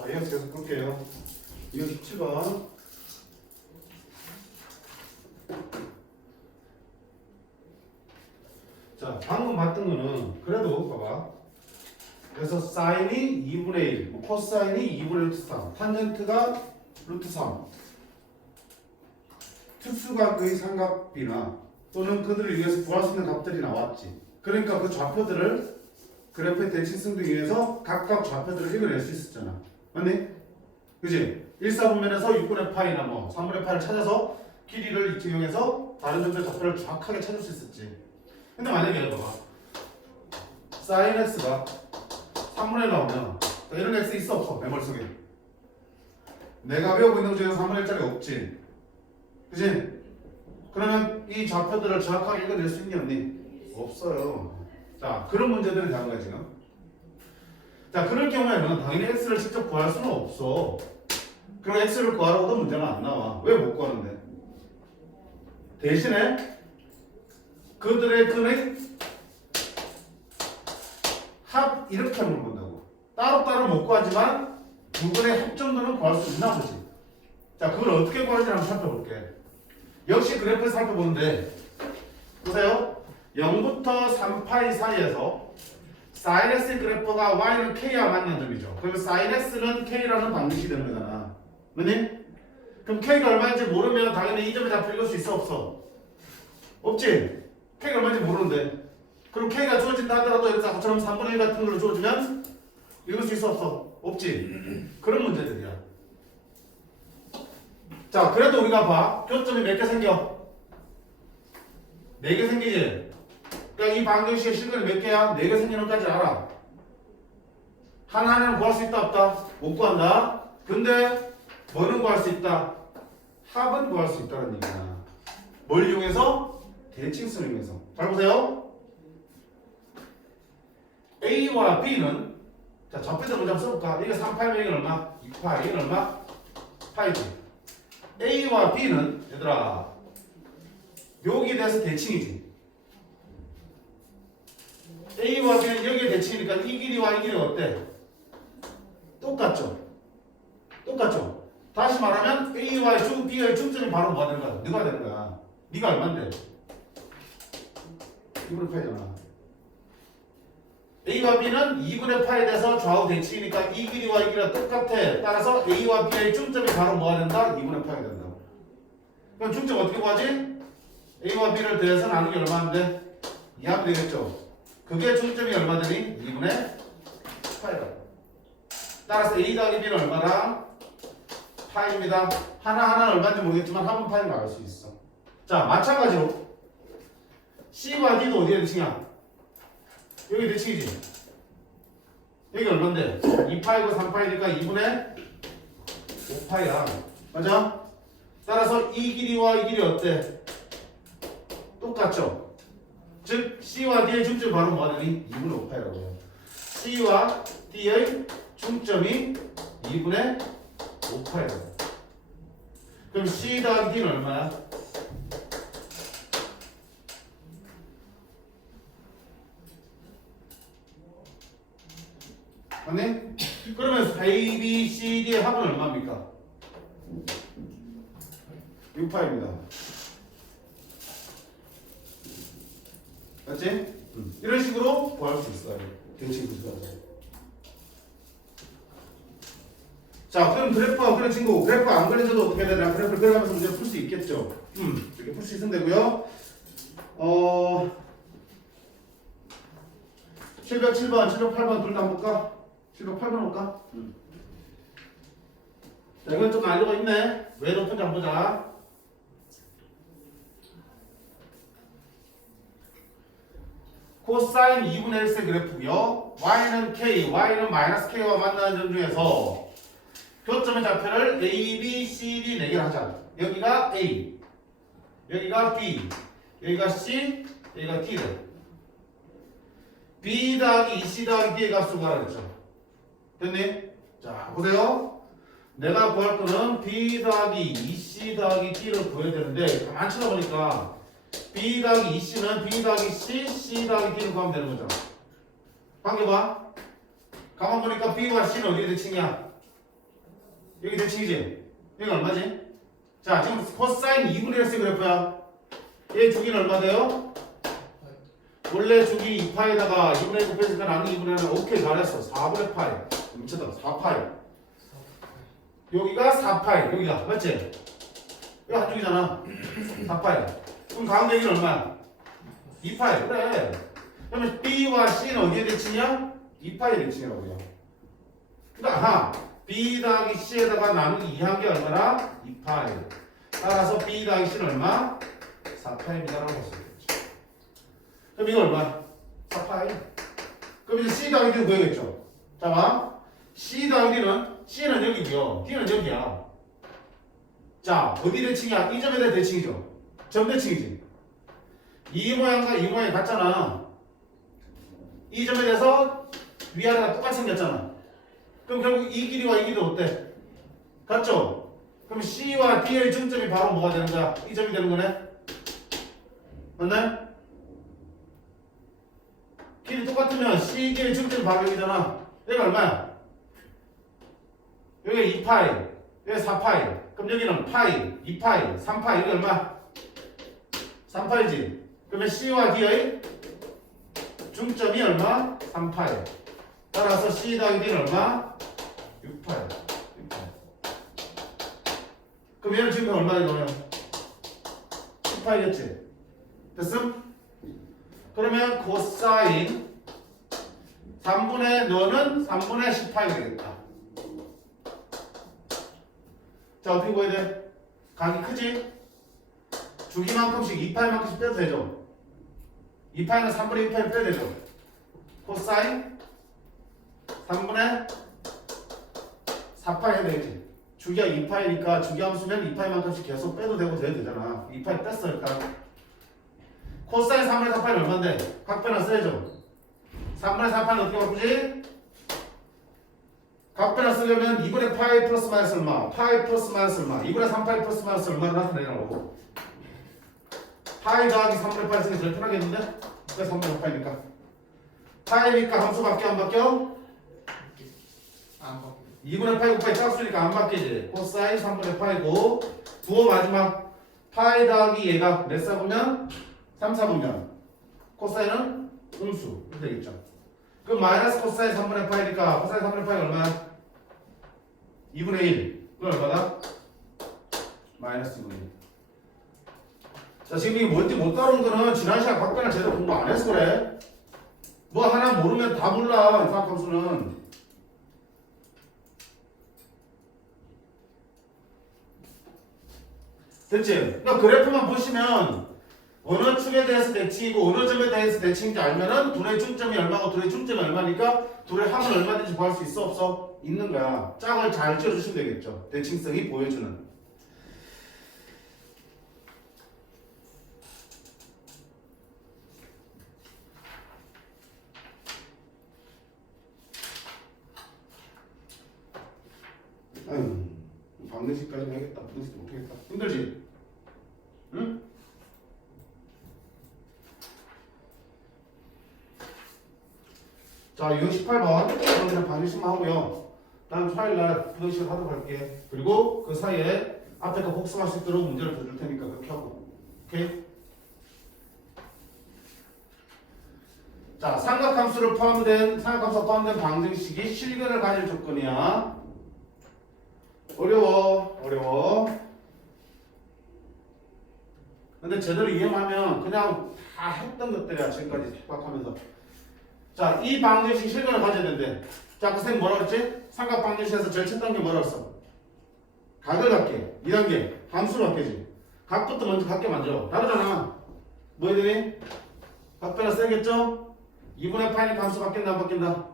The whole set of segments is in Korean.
자, 이어서 계속 볼게요. 이거 17번. 자, 방금 봤던 거는 그래도 봐봐. 그래서 사인이 2분의 1, 뭐 코사인이 2분의 루트 3, 탄젠트가 루트 3. 특수각의 삼각비나 또는 그들을 위해서 구할 수 있는 값들이 나왔지. 그러니까 그 좌표들을 그래프의 대칭성 등에 의해서 각각 좌표들을 읽어낼 수 있었잖아. 맞니? 그지? 1사분면에서 6분의 파이나 뭐 3분의 파이를 찾아서 길이를 이용해서 다른 점들의 좌표를 정확하게 찾을 수 있었지. 근데 만약에 봐봐. sin x가 3분의 나오면 이런 x 있어 없어? 내 머릿속에. 내가 배우고 있는 것 중에서 3분의 1짜리 없지. 그지? 그러면 이 좌표들을 정확하게 읽어낼 수 있니 없니? 없어요. 자, 그런 문제들을 잡은 거야 지금. 자, 그럴 경우에는 당연히 x를 직접 구할 수는 없어. 그럼 x를 구하라고도 문제가 안 나와. 왜 못 구하는데? 대신에 그들의 근의 합 이렇게 물어본다고. 따로따로 못 구하지만 두 근의 합 정도는 구할 수 있나 보지. 자, 그걸 어떻게 구하는지 한번 살펴볼게. 역시 그래프를 살펴보는데 보세요. 0부터 3파이 사이에서 sin x 그래프가 y는 k와 만난 점이죠. 그러면 sin x는 k라는 방정식이 되는 거잖아. 맞니? 그럼 k가 얼마인지 모르면 당연히 이 점에 다 읽을 수 있어 없어? 없지? k가 얼마인지 모르는데 그럼 k가 주어진다 하더라도 이렇게 아까처럼 3분의 1 같은 걸로 주어지면 읽을 수 있어 없어? 없지? 그런 문제들이야. 자, 그래도 우리가 봐. 교점이 몇 개 생겨? 4개 생기지? 그러니까 이 방정식의 실근이 몇 개야? 4개 생기는 것까지 알아. 하나하나는 구할 수 있다 없다? 못 구한다. 근데 뭐는 구할 수 있다? 합은 구할 수 있다는 얘기야. 뭘 이용해서? 대칭성을 이용해서. 잘 보세요. A와 B는 자, 좌표들 먼저 한번 써볼까? 이게 3파이면 이건 얼마? 2파. 이건 얼마? 파이지. A와 B는 얘들아 여기에 대해서 대칭이지. A와 B는 여기에 대칭이니까 이 길이와 이 길이가 어때? 똑같죠? 똑같죠? 다시 말하면 A와 B의 중점이 바로 뭐가 되는 거야? 누가 되는 거야? 네가 얼만데? 2분의 파이잖아. A와 B는 2분의 파이에 대해서 좌우 대칭이니까 이 길이와 이 길이가 똑같아. 따라서 A와 B의 중점이 바로 뭐가 된다? 2분의 파이가 된다. 그럼 중점 어떻게 구하지? A와 B를 더해서 나누기 얼마인데? 2하면 되겠죠? 그게 중점이 얼마 되니? 2분의 파이다. 따라서 A 더하기 B는 얼마다? 파이입니다. 하나하나는 얼마인지 모르겠지만 합은 파이는 나올 수 있어. 자, 마찬가지로 C와 D도 어디에 대칭이야? 여기 대칭이지? 여기 얼마인데? 2파이고 3파이니까 2분의 5파이야. 맞아? 따라서 이 길이와 이 길이 어때? 똑같죠? 즉 C와 D의 중점이 바로 뭐가 되니? 2분의 5파이라고 해요. C와 D의 중점이 2분의 5파이라고. 그럼 C 더하기 D는 얼마야? 맞네? 그러면 A, B, C, D의 합은 얼마입니까? 6파입니다. 맞지? 이런 식으로 구할 수 있어요. 대칭 구조가. 자, 그럼 그래프가 그린 친구, 그래프 안 그려져도 어떻게 해야 되나? 그래프를 그려가면서 문제 풀 수 있겠죠. 이렇게 풀 수 있으면 되고요. 707번, 708번 둘 다 볼까? 708번 볼까? 자, 이건 좀 알려가 있네. 왜 높은지 한번 보자. 코사인 2분의 1의 그래프고요. y는 k, y는 마이너스 k와 만나는 점 중에서 교점의 좌표를 a, b, c, d 4개를 하자. 여기가 a, 여기가 b, 여기가 c, 여기가 t래. b 더하기 2c 더하기 d의 값을 구하라 그랬죠. 됐니? 자, 보세요. 내가 구할 거는 b 더하기 2c 더하기 d를 구해야 되는데 가만 쳐다보니까 b 더하기 2c는 b 더하기 c, c 더하기 d를 구하면 되는 거죠. 관계 봐. 가만 보니까 b와 c는 어디에 대칭이야? 여기 대칭이지? 여기 얼마지? 자, 지금 코사인 2분의 1의 그래프야. 얘 주기는 얼마 돼요? 원래 주기 2파에다가 2분의 1 곱했으니까 나는 2분의 1. 오케이, 잘했어. 4분의 파이. 미쳤다. 4파이. 여기가 4파이. 여기가. 맞지? 이거 한쪽이잖아. 4파이. 그럼 가운데 여기는 얼마야? 2파이. 그래. 그러면 B와 C는 어디에 대칭이야? 2파이 대칭이라고요. 그러니까 B 더하기 C에다가 나누기 2한 게 얼마나? 2파이. 따라서 B 더하기 C는 얼마? 4파이입니다라고 할 수 있겠죠. 그럼 이거 얼마? 4파이. 그럼 이제 C 더하기 D는 구해야겠죠. 자 봐. C 더하기 D는 C는 여기고요. D는 여기야. 자, 어디 대칭이야? 이 점에 대한 대칭이죠. 점 대칭이지. 이 모양과 이 모양이 같잖아. 이 점에 대해서 위아래가 똑같이 생겼잖아. 그럼 결국 이 길이와 이 길이도 어때? 같죠? 그럼 C와 D의 중점이 바로 뭐가 되는 거야? 이 점이 되는 거네? 맞나요? 길이 똑같으면 C, D의 중점이 바로 여기잖아. 여기가 얼마야? 여기 2파이, 여기 4파이. 그럼 여기는 파이, 2파이, 3파이. 여기 얼마? 3파이지. 그러면 C와 D의 중점이 얼마? 3파이. 따라서 C 더하기 D는 얼마? 6파이. 6파이. 그럼 얘는 지금 얼마 이거면? 10파이겠지? 됐음? 그러면 코사인 3분의 너는 3분의 10파이가 되겠다. 자, 어떻게 보여야 돼? 각이 크지? 주기만큼씩 2파이만큼씩 빼도 되죠? 2파이는 3분의 2파이 빼도 되죠? 코사인 3분의 4파이 해야 되겠지? 주기가 2파이니까 주기함수면 2파이만큼씩 계속 빼도 되고 돼야 되잖아. 2파이 뺐어 일단. 코사인 3분의 4파이는 얼마인데? 각변화 써야죠. 3분의 4파이는 어떻게 바꾸지? 각변화 쓰려면 2분의 파이 플러스 마이너스 얼마? 파이 플러스 마이너스 얼마? 2분의 3파이 플러스 마이너스 얼마를 나타내라고. 파이 더하기 3분의 파이 쓰는 게 제일 편하겠는데? 왜 3분의 파이니까? 파이니까 함수 바뀌어 안 바뀌어? 안 바뀌어. 2분의 파이 곱하기 짝수니까 안 바뀌지. 코사인 3분의 파이고 부호 마지막 파이 더하기 얘가 몇 사분면? 3, 4분면 코사인은 음수 이렇게 되겠죠. 그럼 마이너스 코사인 3분의 파이니까 코사인 3분의 파이가 얼마야? 2분의 1. 그건 얼마다? 마이너스 2분의 1. 자, 지금 이게 뭔지 못 따라온 거는 지난 시간 각변을 제대로 공부 안 해서 그래. 뭐 하나 모르면 다 몰라. 이상함수는. 됐지? 그러니까 그래프만 보시면 어느 축에 대해서 대칭이고 어느 점에 대해서 대칭인지 알면은 둘의 중점이 얼마고 둘의 중점이 얼마니까 둘의 합은 얼마든지 구할 수 있어 없어? 있는 거야. 짝을 잘 지어주시면 되겠죠. 대칭성이 보여주는. 아유, 방정식까지 해야겠다. 방정식 못하겠다. 힘들지? 응? 자, 68번. 그냥 방정식만 하고요. 다음 화요일날 부등식을 하도록 할게. 그리고 그 사이에 앞에 거 복습할 수 있도록 문제를 더 줄 테니까 그렇게 하고. 오케이? 자, 삼각함수가 포함된 방정식이 실근을 가질 조건이야. 어려워. 근데 제대로 이해하면 그냥 다 했던 것들이야. 지금까지 생각하면서. 자, 이 방정식 실근을 가져야 된대. 자, 그 선생님 뭐라 그랬지? 삼각 방정식에서 제일 첫 단계 뭐라 그랬어? 각을 갖게. 2단계. 함수를 갖게지. 각부터 먼저 갖게 만들어. 다르잖아. 뭐 해야 되니? 각변화 써야겠죠? 2분의 파이니까 함수 바뀐다 안 바뀐다?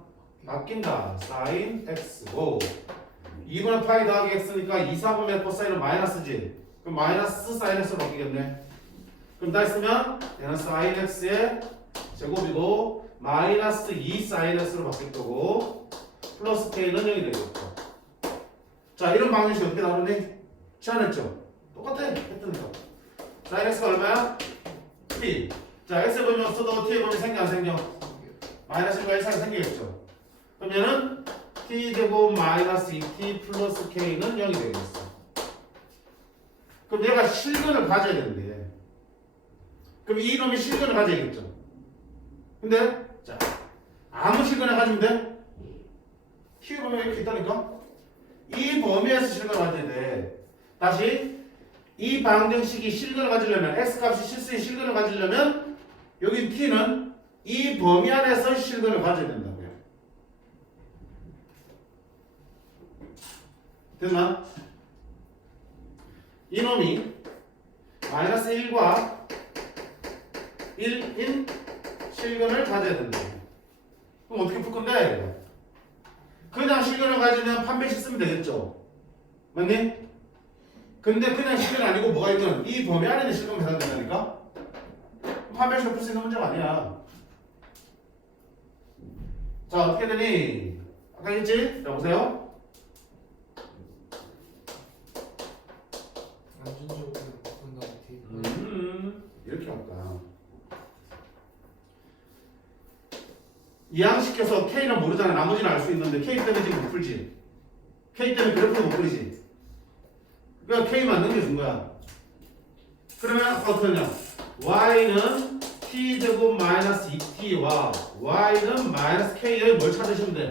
바뀐다. 사인 x고 2분의 파이 더하기 x니까 2, 4분의 코사인은 마이너스지. 그럼 마이너스 사인 x로 바뀌겠네. 그럼 다 했으면 얘는 사인 x의 제곱이고 마이너스 2 사인 x로 바뀔 거고 플러스 k는 0이 되겠고. 자, 이런 방정식 어떻게 나오니? 치환했죠? 똑같아. 했던 거. 사인 x가 얼마야? t. 자, x의 범위 없어도 t의 범위 생겨 안 생겨? 마이너스 1과 1 사이 생기겠죠. 그럼 얘는 t제곱 마이너스 2t 플러스 k는 0이 되겠어. 그럼 얘가 실근을 가져야 되는데 그럼 이 놈이 실근을 가져야겠죠. 근데 자 아무 실근을 가지면 돼? t 범위가 이렇게 있다니까? 이 범위에서 실근을 가져야 돼. 다시 이 방정식이 실근을 가지려면 x값이 실수의 실근을 가지려면 여기 t는 이 범위 안에서 실근을 가져야 된다고요. 됐나? 이놈이 마이너스 1과 1인 실근을 가져야 된다. 그럼 어떻게 풀 건데? 그냥 실근을 가지면 판별식 쓰면 되겠죠? 맞니? 근데 그냥 실근 아니고 뭐가 있든 이 범위 안에 있는 실근을 해당된다니까? 판별식을 풀 수 있는 문제가 아니야. 자, 어떻게 되니? 아까 했지? 자, 보세요. 안준적으로 바꾼다고 돼 있고. 이렇게 할까? 이항시켜서 K는 모르잖아. 나머지는 알 수 있는데 K 때문에 지금 못 풀지. K 때문에 그래프도 못 그리지. 그러니까 K만 넘겨준 거야. 그러면 어떻게 하냐? Y는 T제곱 마이너스 2T와 Y는 마이너스 K를 뭘 찾으시면 돼?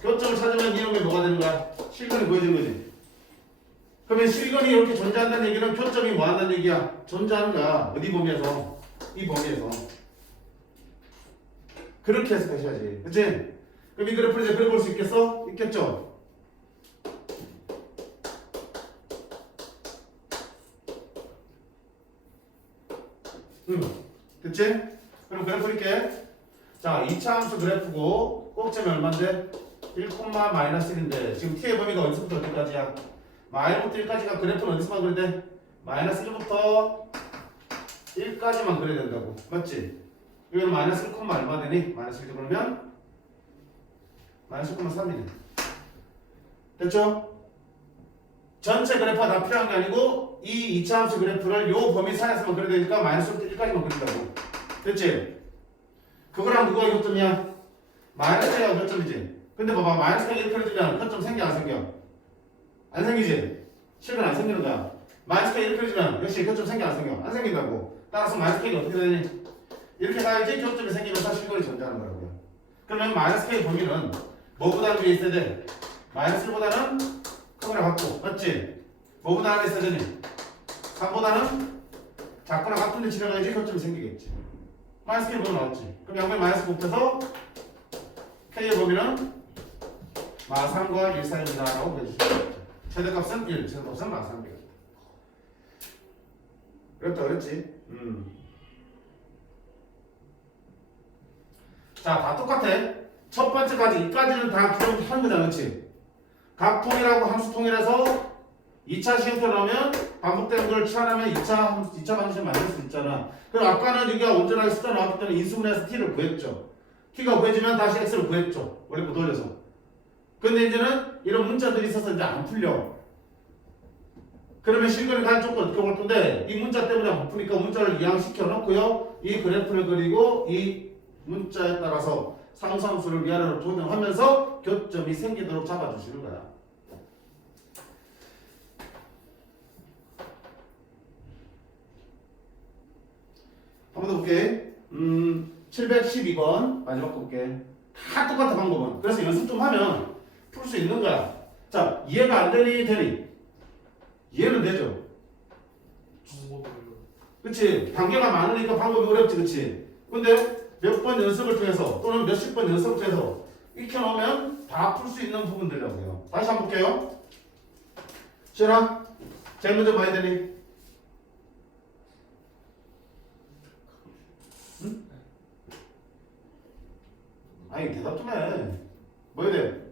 교점을 찾으면 이런 게 뭐가 되는 거야? 실근이 보여지는 거지. 그러면 실근이 이렇게 존재한다는 얘기는 교점이 뭐 한다는 얘기야? 존재하는 거야. 어디 범위에서? 이 범위에서. 그렇게 해석하셔야지. 그치? 그럼 이 그래프를 이제 그려볼 수 있겠어? 있겠죠? 됐지? 그럼 그래프 그릴게. 자, 2차 함수 그래프고 꼭지점이 얼마인데? 1, 마이너스 1인데 지금 t의 범위가 어디서부터 어디까지야? 마이너스 1까지가 그래프는 어디서만 그려야 돼? 마이너스 1부터 1까지만 그려야 된다고. 맞지? 이거는 마이너스 1, 얼마 되니? 마이너스 1 그러면 마이너스 1,3이네. 됐죠? 전체 그래프가 다 필요한 게 아니고 이 2차 함수 그래프를 요 범위 사이에서만 그려야 되니까 마이너스 1까지만 그린다고. 됐지? 그거랑 누가 교점이야? 마이너스 A가 교점이지. 근데 봐봐, 마이너스 A가 이렇게 그려지면 교점 생겨 안 생겨? 안 생기지? 실은 안 생기는 거야. 마이너스 K 이렇게 그려지면 역시 교점 생겨 안 생겨? 안 생긴다고. 따라서 마이너스 K가 어떻게 되니? 이렇게 가야지 교점이 생기면서 실근이 존재하는 거라고요. 그러면 마이너스 K 범위는 뭐보다는 위에 있어야 돼? 마이너스 1보다는 크거나 같고, 맞지? 뭐보다 안에 있어야 되니? 3보다는 작거나 같은 데 지나가야지 교점이 생기겠지. 마이너스 K 범위 나왔지. 그럼 양변 마이너스 곱해서 K의 범위는 마3과 1 사이입니다 라고 보여주시면 최대값은 1, 최대값은 마3 되겠다. 그랬다 그랬지? 자, 다 똑같아. 첫 번째까지, 이까지는 다 기록하는 거잖아, 그렇지? 각통이라고 함수통이라서 2차 시험표 나오면 반복되는 걸 치환하면 2차 방식을 만들 수 있잖아. 그럼 아까는 이게 온전하게 숫자 나왔기 때문에 인수분해해서 t를 구했죠. t가 구해지면 다시 x를 구했죠. 원래 못 돌려서. 근데 이제는 이런 문자들이 있어서 이제 안 풀려. 그러면 실근을 갈 쪽도 어떻게 볼 건데 이 문자 때문에 못 푸니까 문자를 이항시켜 놓고요. 이 그래프를 그리고 이 문자에 따라서 상수함수를 위아래로 조정하면서 교점이 생기도록 잡아주시는 거야. 한 번 더 볼게. 712번 마지막 거 볼게. 다 똑같아 방법은. 그래서 연습 좀 하면 풀 수 있는 거야. 자, 이해가 안 되니 되니? 이해는 되죠. 방법으로. 그치? 단계가 많으니까 방법이 어렵지, 그치? 근데 몇 번 연습을 통해서 또는 몇십 번 연습을 통해서 익혀놓으면 다 풀 수 있는 부분들이라고요. 다시 한번 볼게요. 시연아, 제일 먼저 뭐 해야 되니? 응? 아니 대답 좀 해. 뭐 해야 돼?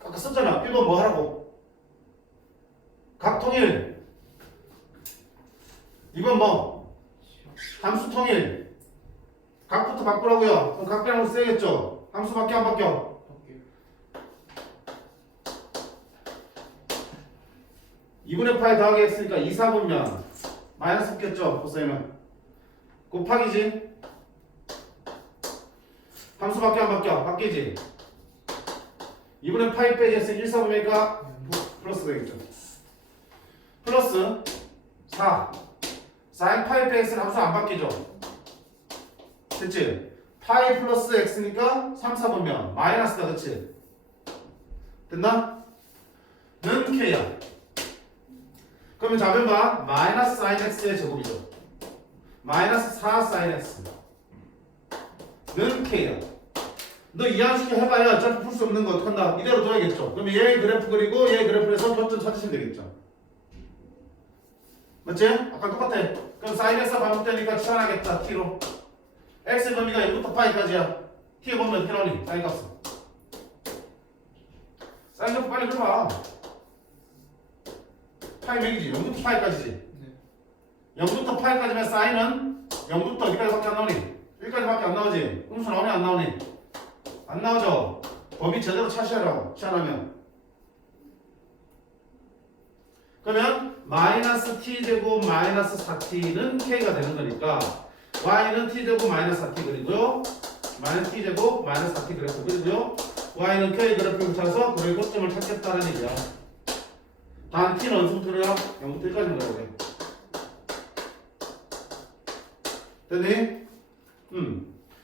아까 썼잖아. 1번 뭐 하라고? 각통일. 2번 뭐? 함수 통일. 각부터 바꾸라고요. 그럼 각변하고 써야겠죠. 함수 바뀌어 안 바뀌어? 바뀌어요. 2분의 파이 더하기 x니까 2, 4분면 마이너스 붙겠죠. 코사인은 곱하기지. 함수밖에 안 바뀌어? 바뀌지? 2분의 파이 빼기 x 1, 4분의니까 플러스 되겠죠. 플러스 4 사인 파이 빼기 x는 함수 안 바뀌죠? 됐지? 파이 플러스 x니까 3, 4분면 마이너스다. 그치? 됐나? 는 k야. 그러면 좌변 봐. 마이너스 사인 x의 제곱이죠. 마이너스 4 사인 x 는 k야. 너 이항식 해봐야 어차피 풀 수 없는 거 어떡한다. 이대로 둬야겠죠. 그러면 얘 그래프 그리고 얘 그래프에서 교점 찾으시면 되겠죠. 맞지? 아까 똑같아. 그럼 사인 x 반복되니까 치환하겠다. t로. x 범위가 0부터 파이까지야. t의 범위 어떻게 나오니? 사인 값은. 사인 값 빨리 그려봐. 파이 맥이지. 0부터 파이까지지. 네. 0부터 파이까지면 사인은 0부터 어디까지밖에 안 나오니? 1까지밖에 안 나오지. 음수 나오니 안 나오니? 안 나오죠. 범위 제대로 찾으라고. 치환하면. 그러면 마이너스 t제곱 마이너스 4t는 k가 되는 거니까 y는 t제곱 마이너스 4t 그리고요. 마이너스 t제곱 마이너스 4t 그래프 그리고요. y는 k 그래프를 찾아서 그의 고점을 찾겠다는 얘기야. 단 t는 어디서부터 그래요? 0부터 1까지는 그래야 돼. 됐니?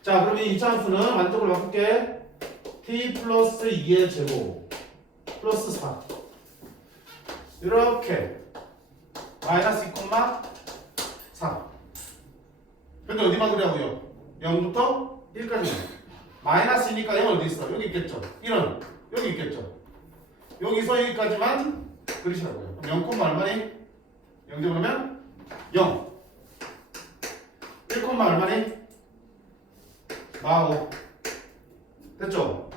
자, 그러면 이 차함수는 완전으로 바꿀게. t 플러스 2의 제곱 플러스 4 이렇게 마이너스 2,4 근데 어디만 그려고요? 0부터 1까지만 마이너스니까 0은 어디 있어? 여기 있겠죠? 1은 여기 있겠죠? 여기서 여기까지만 그리시라고요. 그럼 0, 얼마니? 0제곱하면 0 1, 얼마니? 45 됐죠?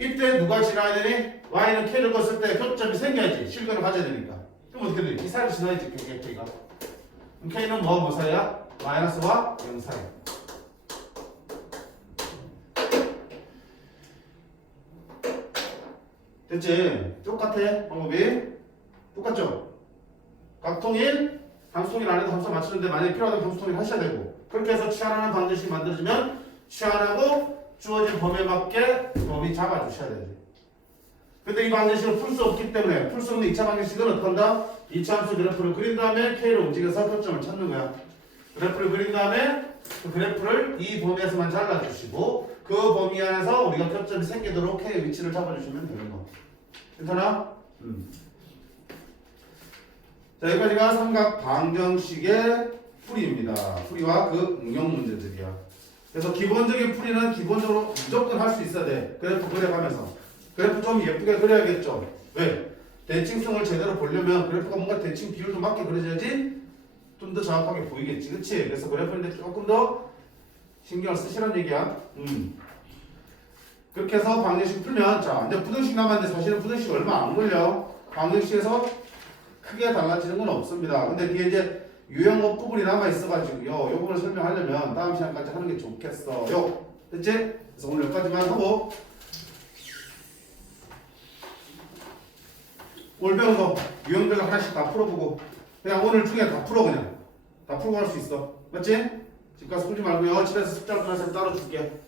이때 누가 지나야 되니? y는 k를 껐을 때 교점이 생겨야지. 실근을 가져야 되니까. 그럼 어떻게 되니? 이 사이를 지나야지. k가. 그럼 k는 뭐 사이야? 마이너스와 0 사이. 됐지? 똑같아. 방법이. 똑같죠? 각통일, 함수통일 안에도 함수 맞추는데 만약에 필요하다면 함수통일 하셔야 되고 그렇게 해서 치환하는 방정식이 만들어지면 치환하고 주어진 범위에 맞게 범위 잡아주셔야 되지. 근데 이 방정식을 풀 수 없기 때문에 풀 수 없는 2차 방정식은 어떻게 한다? 2차 함수 그래프를 그린 다음에 K를 움직여서 교점을 찾는 거야. 그래프를 그린 다음에 그 그래프를 이 범위에서만 잘라주시고 그 범위 안에서 우리가 교점이 생기도록 K의 위치를 잡아주시면 되는 거. 괜찮아? 자, 여기까지가 삼각 방정식의 풀이입니다. 풀이와 그 응용 문제들이야. 그래서 기본적인 풀이는 기본적으로 무조건 할 수 있어야 돼. 그래프 그려가면서. 그래프 좀 예쁘게 그려야겠죠. 왜? 대칭성을 제대로 보려면 그래프가 뭔가 대칭 비율도 맞게 그려져야지 좀 더 정확하게 보이겠지. 그치? 그래서 그래프인데 조금 더 신경을 쓰시라는 얘기야. 그렇게 해서 방정식 풀면 자, 이제 부등식 남았는데 사실은 부등식 얼마 안 걸려. 방정식에서 크게 달라지는 건 없습니다. 근데 뒤에 이제 유형업 부분이 남아있어가지고요. 요 부분을 설명하려면 다음 시간까지 하는 게 좋겠어요. 됐지? 그래서 오늘 여기까지만 하고 오늘 배운 거 유형별로 하나씩 다 풀어보고 그냥 오늘 중에 다 풀어 그냥. 다 풀고 할 수 있어. 맞지? 집 가서 풀지 말고요. 집에서 습작 끊어서 따로 줄게.